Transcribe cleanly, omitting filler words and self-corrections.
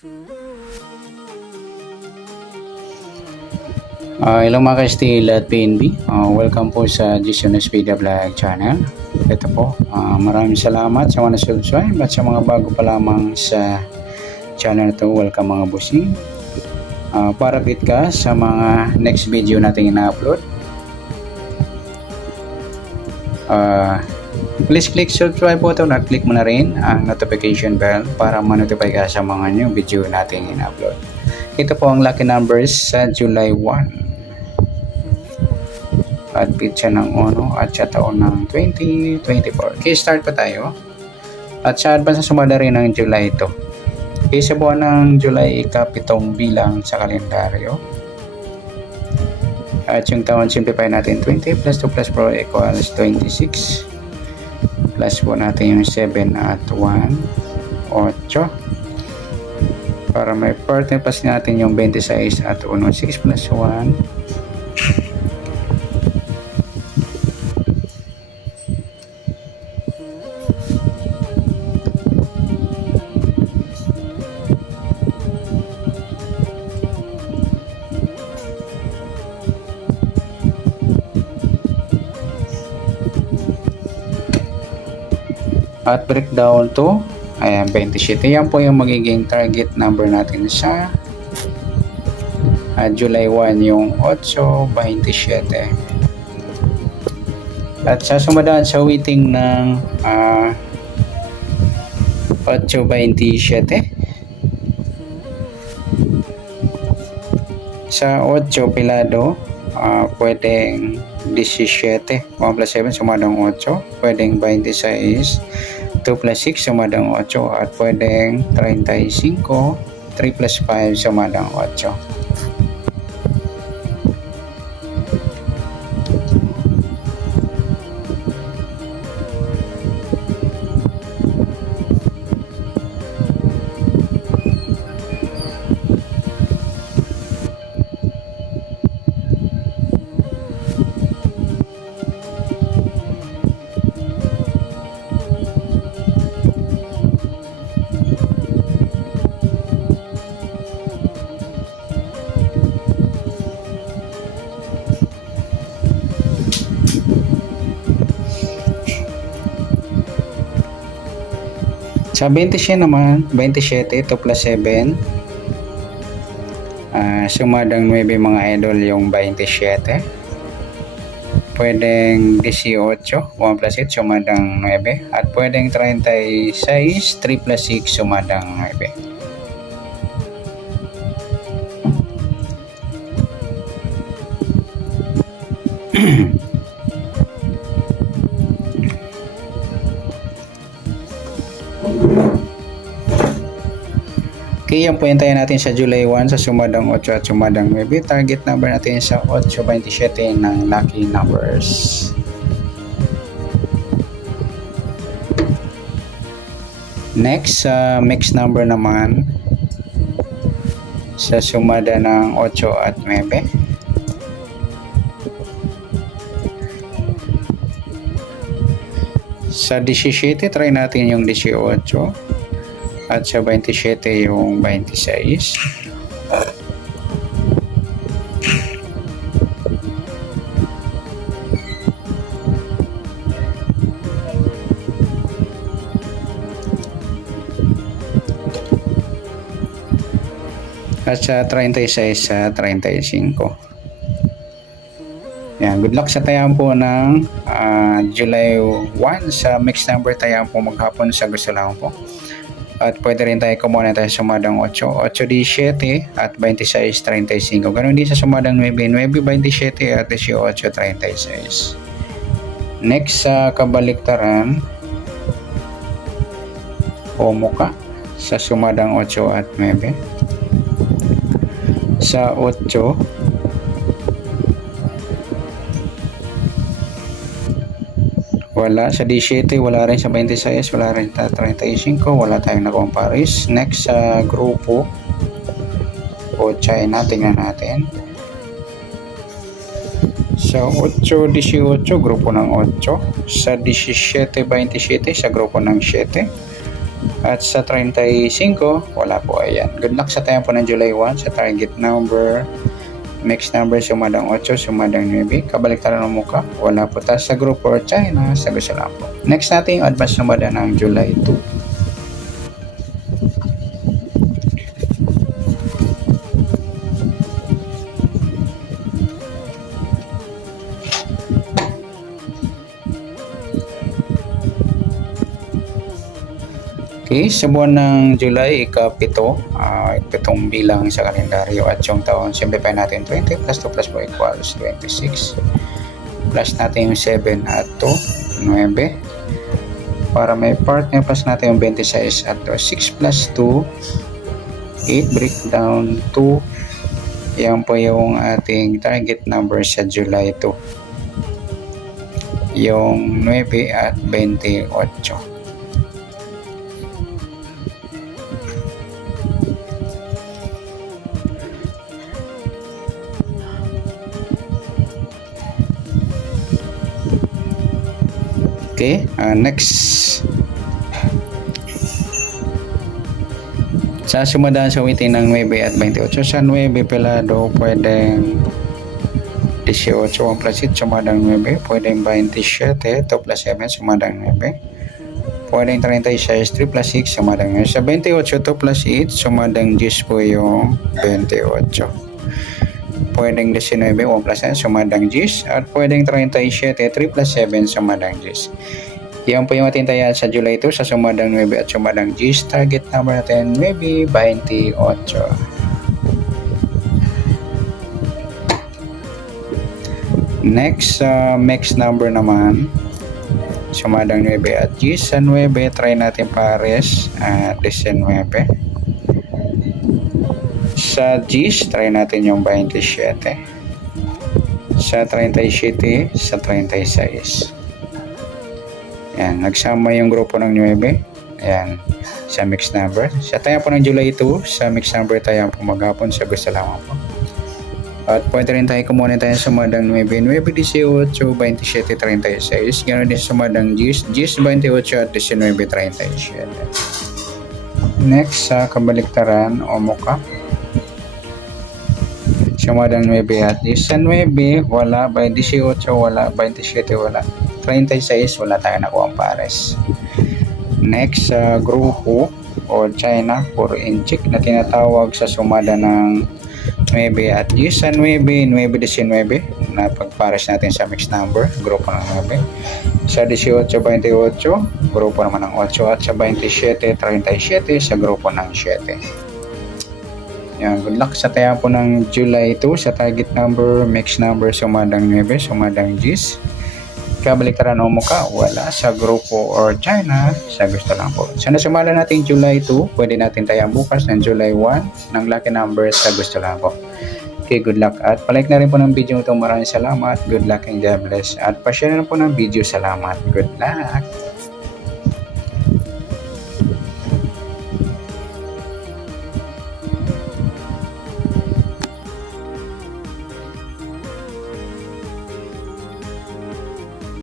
Hello mga ka-Steel at PNB, welcome po sa Jason Speeda Vlog channel. Ito po, maraming salamat sa mga subscribe at sa mga bago pa lamang sa channel to. Welcome mga busing. Para update ka sa mga next video natin ina-upload, please click subscribe button at click mo na rin ang notification bell para ma-notify ka sa mga new video natin ina-upload. Ito po ang lucky numbers sa July 1 at pitsa ng uno at sa taon ng 2024. Okay, start pa tayo. At sa advance na sumada rin ng July ito. Okay, sa buwan ng July, ikapitong bilang sa kalendaryo. At yung taon, simplify natin 20 plus 2 plus 4 equals 26. Plus po natin yung 7 at 1, 8. Para may partner pass natin yung 26 at 1, 6 plus 1. At breakdown to, ayan, 27. Yan po yung magiging target number natin sa July 1, yung 8:27. At sa sumadaan sa waiting ng 8:27, sa 8 pilado, pwedeng 17. 1 plus 7 sumadang 8. Pwedeng 26. 2 plus 6 sumadang 8. At pwedeng 35. 3 plus 5 sumadang 8. Sa 27 naman, 27, 2 plus 7. Sumadang 9 mga idol yung 27. Pwedeng 18, 1 plus 8 sumadang 9. At pwedeng 36, 3 plus 6 sumadang 9. Okay, yan po hintayin natin sa July 1 sa sumadang 8 at sumadang 9. Target number natin sa 8:27 ng lucky numbers. Next, mixed number naman sa sumada ng 8 at 9. Sa 17, try natin yung 18. At sa 27 yung 26. At sa 36 sa 35. Yan, good luck sa tayaan po ng July 1 sa mixed number tayaan po maghapon sa gusto lang po. At pwede rin tayo kumuha tayo sa sumadang 8, 8:17 at 26:35. Ganun din sa sumadang 9, 9:27 at 18:36. Next sa kabaliktaran, Omoka sa sumadang 8 at 9. Sa 8, wala. Sa 17, wala rin. Sa 26, wala rin. Sa 35, wala tayong na-comparis. Next sa grupo o China, tingnan natin. Sa 8-18, grupo ng 8. Sa 17-27, sa grupo ng 7. At sa 35, wala po. Ayan. Good luck sa tayo po ng July 1 sa target number. Mixed number, sumadang 8, sumadang 9. Kabaliktaran ng muka, wala po. Tapos sa group or China, sa gusto lang po. Next natin yung advance sumada ng July 2. Okay, sa buwan ng July, ikapito, pitong bilang sa kalendaryo at yung taon, simplify natin 20 plus 2 plus 4 equals 26. Plus natin yung 7 at 2, 9. Para may partner, plus natin yung 26 at 2, 6 plus 2, 8, breakdown 2. Yan po yung ating target number sa July 2. Yung 9 at 28. Okay, next. Sa sumadaan sa witin ng 9 at 28. Sa 9 pelado, pwedeng 18 1 plus 8, sumadang 9. Pwedeng 27, 2 plus 7, sumadang 9. Pwedeng 36, 3 plus 6, sumadang 9. Sa 28, 2 plus 8, sumadang 10 po yung 28. Pwedeng 19, 1 plus 1, sumadang 10. At pwedeng 37, 3 plus 7, sumadang 10. Yan po yung ating tayaan sa July 2 sa sumadang 9 at sumadang 10. Target number natin, maybe 28. Next, mixed number naman. Sumadang 9 at 10. Sa 9, try natin pares at 19. Sa 10, try natin yung 27. Sa 37, sa 36. Yan, nagsama yung grupo ng 9. Ayan, sa mixed number. Sa tayo po ng July 2, sa mixed number tayo po maghapon sa gusto lamang po. At pwede rin tayo kumuha tayo sa sumadang 9, 9, 18, 27, 36. Ganoon din sa sumadang 10, 10, 28 at 19, 37. Next, sa kabaliktaran o muka. Sumadang 9 at 10. Sa 9, wala. 28, wala. 27, wala. 36, wala tayo nakuha ang pares. Next, sa grupo o China, puro inchik na tinatawag sa sumada ng 9 at 10. Sa 9, 9, 19 na pagpares natin sa mixed number, grupo ng 9. Sa 18, 28, grupo naman ng 8. At sa 27, 37, sa grupo ng 7. Yan, good luck sa tayo po ng July 2 sa target number, mixed number, sumadang 9, sumadang 10. Kabaliktaran o muka, wala. Sa grupo or China, sa gusto lang po. Sa nasumala natin July 2, pwede natin tayang bukas ng July 1 ng lucky number sa gusto lang po. Okay, good luck. At palike na rin po ng video ito. Maraming salamat. Good luck and God bless. At pa-share na po ng video. Salamat. Good luck.